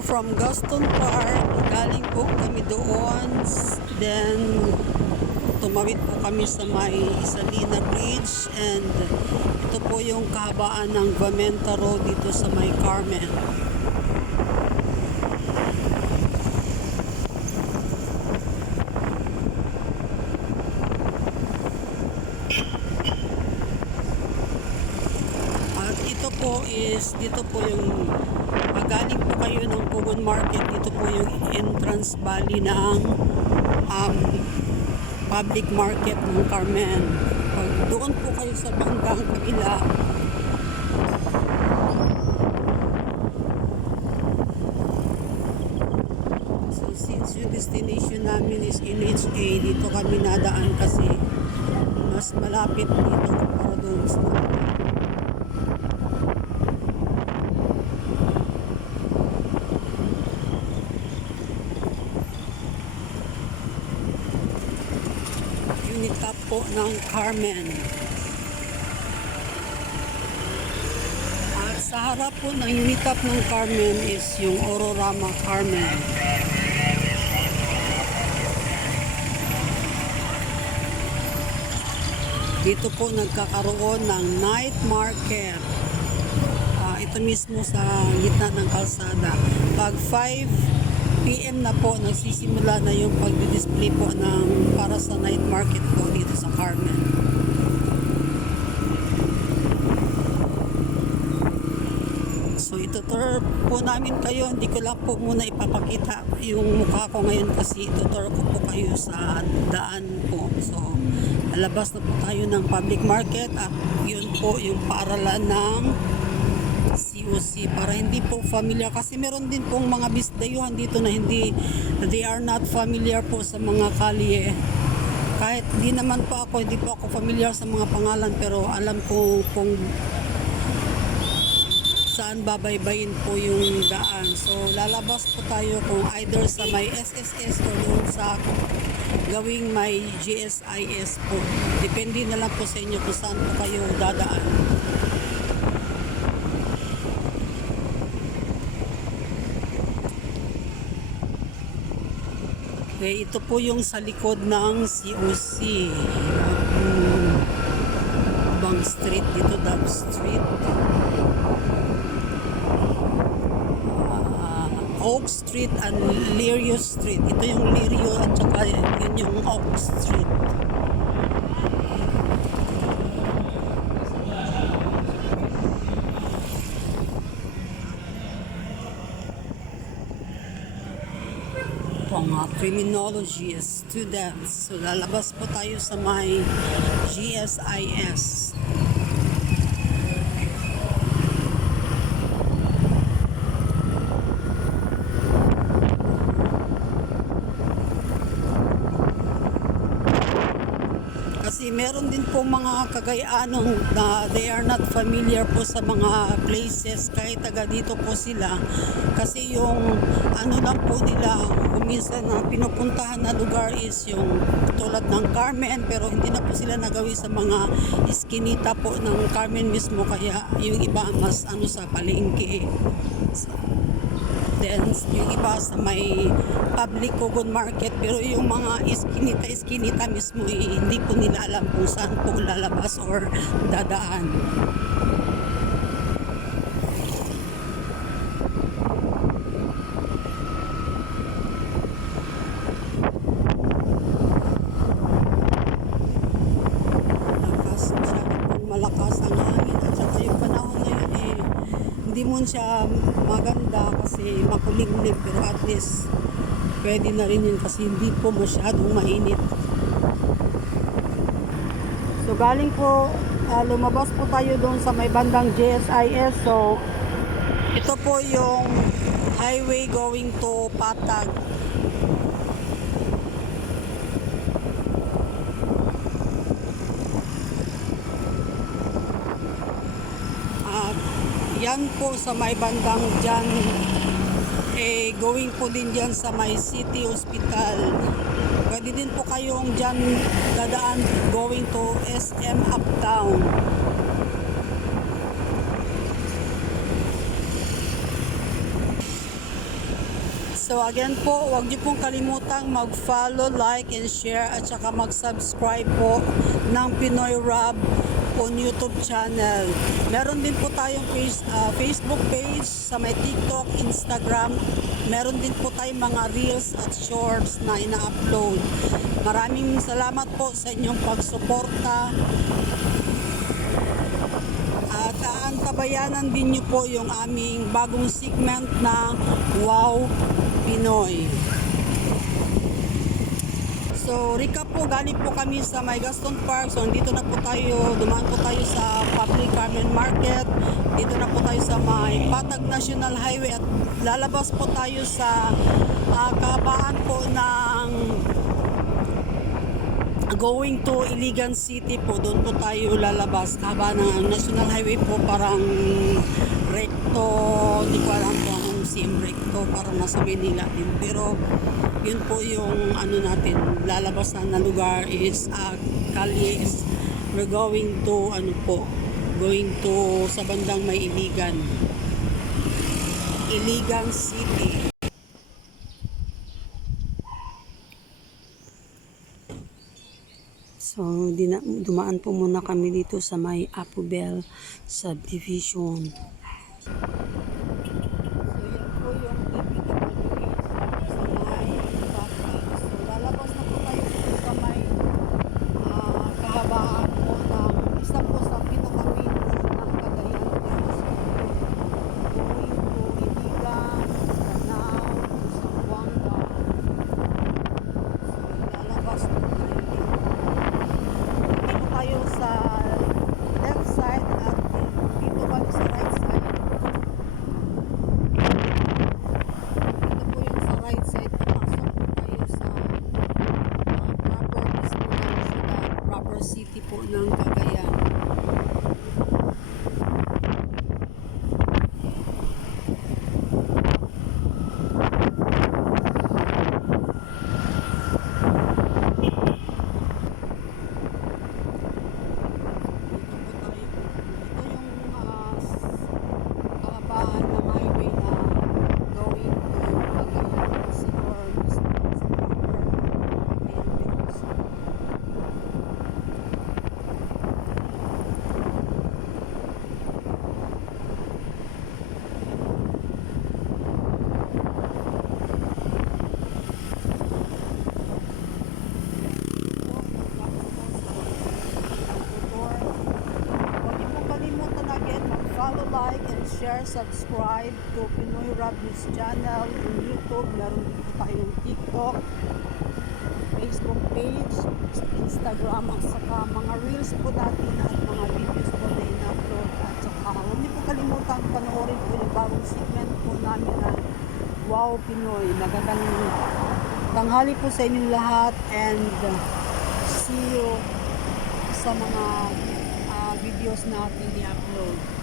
po from Gaston Park. Galing po kami doon. Then, tumawid po kami sa may Salina Bridge. And ito po yung kahabaan ng Vamenta Road dito sa may Carmen. At ito po is, dito po yung galing po kayo ng Pugon Market, dito po yung entrance valley ng public market ng Carmen. Pag doon po kayo sa bandang kabila, so since yung destination namin is NHA, dito kami nadaan kasi mas malapit dito para doon sa Unitap po ng Carmen. At sa harap po ng Unitap ng Carmen is yung Ororama Carmen. Dito po nagkakaroon ng night market. Ito mismo sa gitna ng kalsada. Pag 5 PM na po, nagsisimula na yung pag-display po ng para sa night market po dito sa Carmen. So itutur po namin kayo, hindi ko lang po muna ipapakita yung mukha ko ngayon kasi itutur ko po kayo sa daan po. So alabas na po tayo ng public market at yun po yung paaralan ng COC para hindi po familiar kasi meron din pong mga bisdayuhan dito na they are not familiar po sa mga kalye. Kahit hindi po ako familiar sa mga pangalan, pero alam ko kung saan babaybayin po yung daan. So lalabas po tayo kung either sa may SSS o doon sa gawing may GSIS po. Depende na lang po sa inyo kung saan po kayo dadaan. Okay, ito po yung sa likod ng COC. Bang Street dito, Dove Street. Oak Street and Lirio Street. Ito yung Lirio at saka yun yung Oak Street. Mga criminology students. So lalabas po tayo sa may GSIS. Kasi meron din po mga Cagayanong na they are not familiar po sa mga places kahit taga dito po sila. Kasi yung ano lang po nila, minsan na pinupuntahan na lugar is yung tulad ng Carmen, pero hindi na po sila nagawi sa mga iskinita po ng Carmen mismo, kaya yung iba mas ano sa palengke. So, then yung iba sa may public Pugon market, pero yung mga iskinita mismo hindi po nila alam kung saan po lalabas or dadaan. Malakas ang hangin at saka yung panahon ngayon hindi mo siya maganda kasi makulimlim, pero at least pwede na rin yun kasi hindi po masyadong mainit. So galing po lumabas po tayo doon sa may bandang GSIS. So ito po yung highway going to Patag. Yan po sa may bandang dyan, going po din dyan sa may City Hospital. Pwede din po kayong dyan dadaan going to SM Uptown. So again po, huwag niyo pong kalimutang mag-follow, like, and share at saka mag-subscribe po ng Pinoy Rab on YouTube channel. Meron din po tayong Facebook page, sa may TikTok, Instagram. Meron din po tayong mga reels at shorts na ina-upload. Maraming salamat po sa inyong pagsuporta. At aantabayanan din niyo po yung aming bagong segment na Wow Pinoy. So, recap po, galing po kami sa may Gaston Park. So, dito na po tayo, dumaan po tayo sa Public Carmen Market. Dito na po tayo sa may Patag National Highway at lalabas po tayo sa kahabaan po ng going to Iligan City po. Doon po tayo lalabas. Kahabaan ng National Highway po, parang recto, hindi ko alam po ang same recto, parang nasa Manila din. Pero yun po yung ano natin, lalabas na lugar is Kali is we're going to going to sa bandang may Iligan City. So dumaan po muna kami dito sa may Apobel Subdivision. City po ng Cagayan. Follow, like, and share, subscribe to Pinoy Rab News Channel on YouTube. Meron din po tayong TikTok, Facebook page, Instagram, at saka mga reels po natin at mga videos po na in-upload. At saka huwag niyo po kalimutan panoorin po yung bagong segment po namin na Wow Pinoy. Magandang tanghali po sa inyong lahat and see you sa mga videos natin i-upload.